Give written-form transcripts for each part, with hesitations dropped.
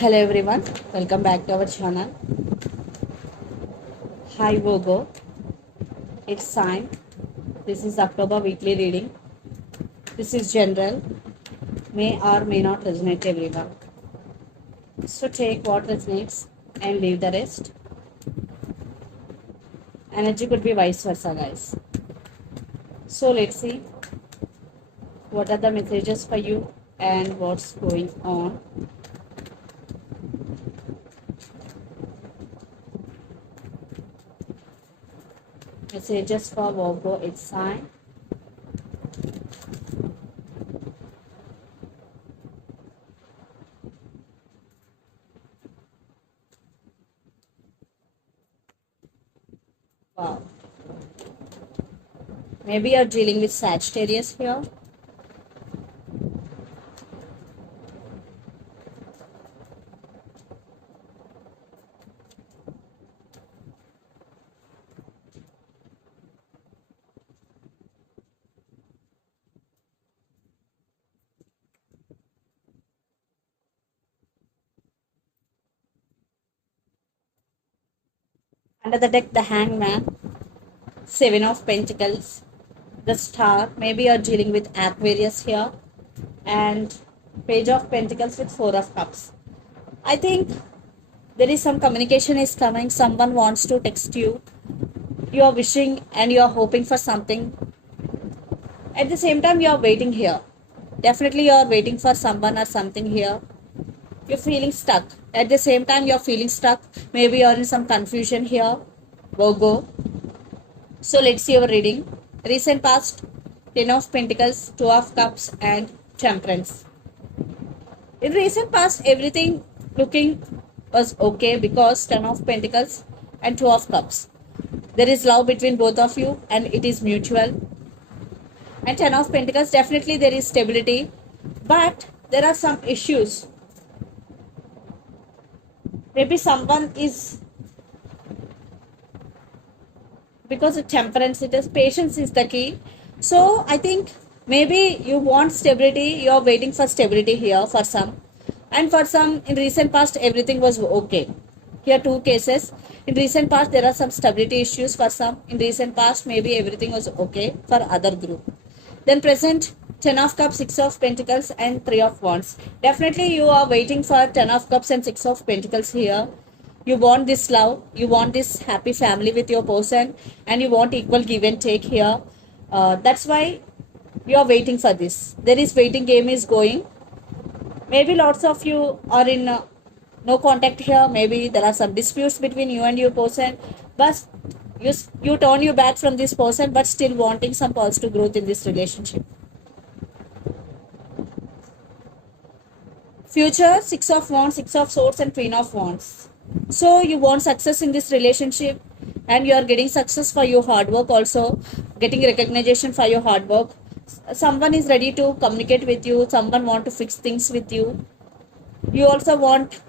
Hello everyone, welcome back to our channel. Hi Virgo, it's sign. This is October weekly reading. This is general, may or may not resonate everyone. So take what resonates and leave the rest. Energy could be vice versa, guys. So let's see what are the messages for you and what's going on. Messages for Virgo, it's sign. Wow. Maybe you're dealing with Sagittarius here. Under the deck, the Hangman, Seven of Pentacles, the Star. Maybe you're dealing with Aquarius here, and Page of Pentacles with Four of Cups. I think there is some communication is coming. Someone wants to text you. You are wishing and you are hoping for something. At the same time, you are waiting here. Definitely, you are waiting for someone or something here. You're feeling stuck. At the same time, you're feeling stuck. Maybe you're in some confusion here. Virgo. So let's see our reading. Recent past, Ten of Pentacles, Two of Cups, and Temperance. In recent past, everything looking was okay because Ten of Pentacles and Two of Cups. There is love between both of you and it is mutual. And Ten of Pentacles, definitely there is stability, but there are some issues. Maybe someone is, because of Temperance, it is patience is the key. So I think maybe you want stability, you are waiting for stability here for some, and for some in recent past everything was okay. Here two cases. In recent past there are some stability issues for some. In recent past maybe everything was okay for other group. Then present, Ten of Cups, Six of Pentacles, and Three of Wands. Definitely you are waiting for Ten of Cups and Six of Pentacles here. You want this love, you want this happy family with your person, and you want equal give and take here. That's why you are waiting for this. There is waiting game is going. Maybe lots of you are in no contact here. Maybe there are some disputes between you and your person, but you turn your back from this person, but still wanting some positive growth in this relationship. Future, Six of Wands, Six of Swords, and Queen of Wands. So you want success in this relationship, and you are getting success for your hard work, also getting recognition for your hard work. Someone is ready to communicate with you, someone want to fix things with you. You also want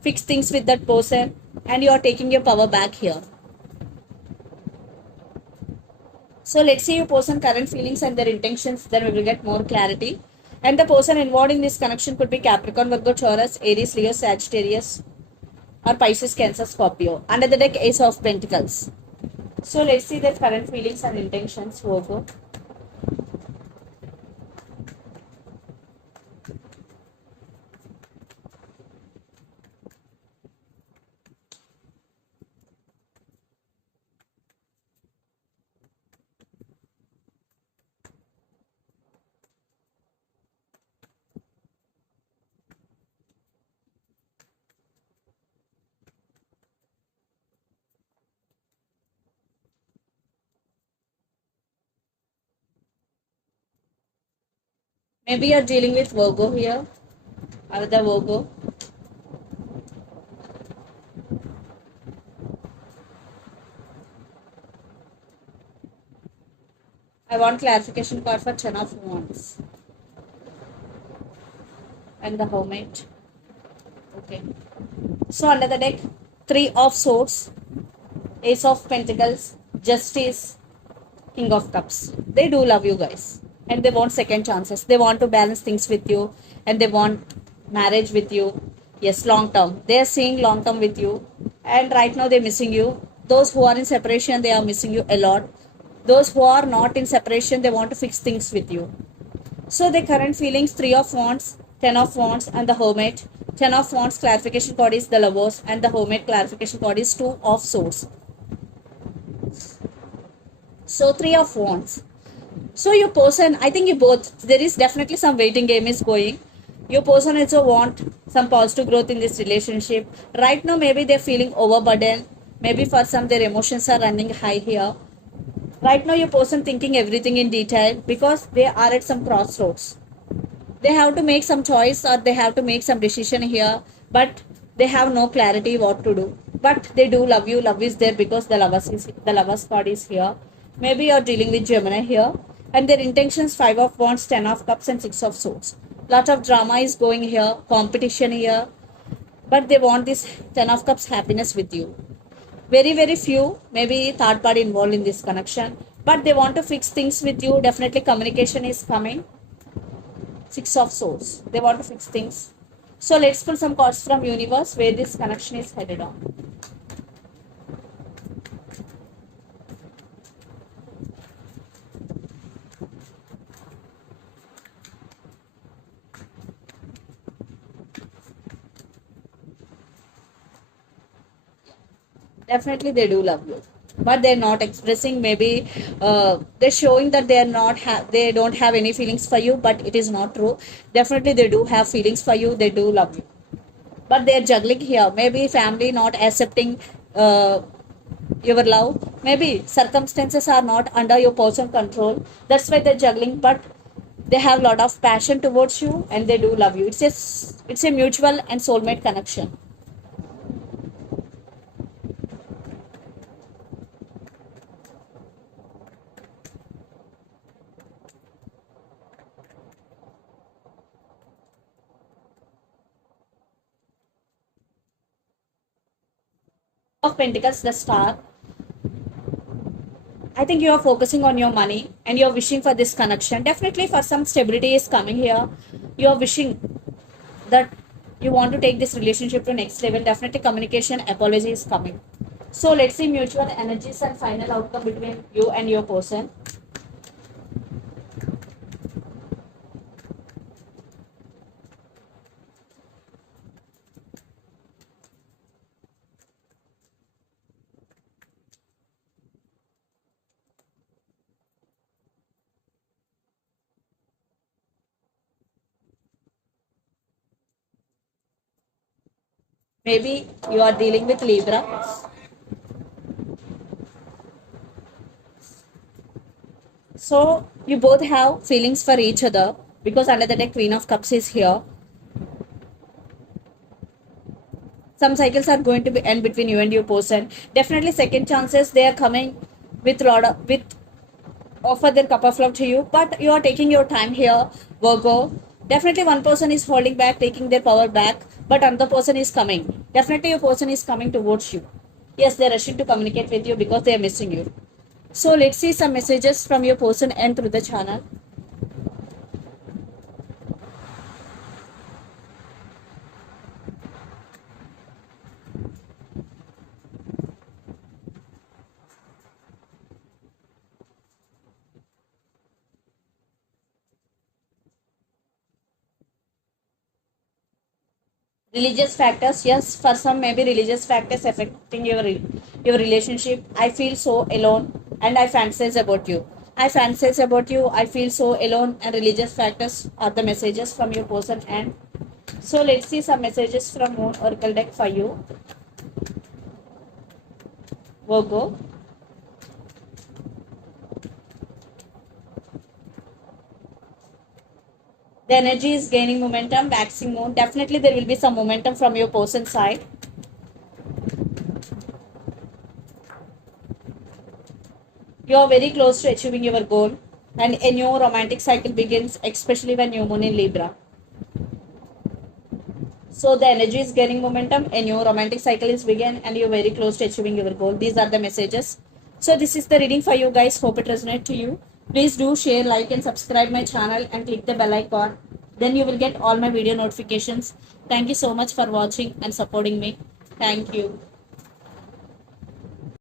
fix things with that person, and you are taking your power back here. So let's see your person current feelings and their intentions, then we will get more clarity. And the person involved in this connection could be Capricorn, Virgo, Taurus, Aries, Leo, Sagittarius, or Pisces, Cancer, Scorpio. Under the deck, Ace of Pentacles. So let's see their current feelings and intentions, Virgo. Maybe you're dealing with Virgo here, another Virgo. I want clarification card for Ten of Wands. And the Hermit. Okay. So under the deck, Three of Swords, Ace of Pentacles, Justice, King of Cups. They do love you guys. And they want second chances. They want to balance things with you. And they want marriage with you. Yes, long term. They are seeing long term with you, and right now they're missing you. Those who are in separation, they are missing you a lot. Those who are not in separation, they want to fix things with you. So the current feelings: Three of Wands, Ten of Wands, and the Hermit. Ten of Wands clarification card is the Lovers, and the Hermit clarification card is Two of Swords. So Three of Wands. So your person, I think you both, there is definitely some waiting game is going. Your person also want some positive growth in this relationship. Right now, maybe they're feeling overburdened. Maybe for some, their emotions are running high here. Right now, your person thinking everything in detail because they are at some crossroads. They have to make some choice or they have to make some decision here, but they have no clarity what to do. But they do love you. Love is there because the lovers card is here. Maybe you're dealing with Gemini here, and their intentions: Five of Wands, Ten of Cups, and Six of Swords. Lot of drama is going here, competition here, but they want this Ten of Cups happiness with you. Very few, maybe third party involved in this connection, but they want to fix things with you. Definitely communication is coming. Six of Swords. They want to fix things. So let's pull some cards from universe where this connection is headed on. Definitely they do love you, but they're not expressing. Maybe they're showing that they don't have any feelings for you, but it is not true. Definitely they do have feelings for you. They do love you, but they're juggling here. Maybe family not accepting your love. Maybe circumstances are not under your personal control. That's why they're juggling, but they have a lot of passion towards you and they do love you. It's a mutual and soulmate connection. Of Pentacles, the Star. I think you are focusing on your money and you're wishing for this connection. Definitely for some stability is coming here. You're wishing that you want to take this relationship to next level. Definitely communication apology is coming. So let's see mutual energies and final outcome between you and your person. Maybe you are dealing with Libra. So you both have feelings for each other because under the deck Queen of Cups is here. Some cycles are going to be end between you and your person. Definitely second chances they are coming with offer their cup of love to you, but you are taking your time here, Virgo. Definitely one person is holding back, taking their power back, but another person is coming. Definitely your person is coming towards you. Yes, they're rushing to communicate with you because they are missing you. So let's see some messages from your person and through the channel. Religious factors, yes, for some maybe religious factors affecting your relationship. I feel so alone and I fantasize about you. I fantasize about you, I feel so alone, and religious factors are the messages from your person. And so let's see some messages from Moon Oracle deck for you, Virgo. The energy is gaining momentum, waxing moon. Definitely there will be some momentum from your person's side. You are very close to achieving your goal, and a new romantic cycle begins, especially when new moon in Libra. So the energy is gaining momentum, a new romantic cycle is begin, and you're very close to achieving your goal. These are the messages. So this is the reading for you guys. Hope it resonates to you. Please do share, like, and subscribe my channel and click the bell icon. then you will get all my video notifications. Thank you so much for watching and supporting me. Thank you.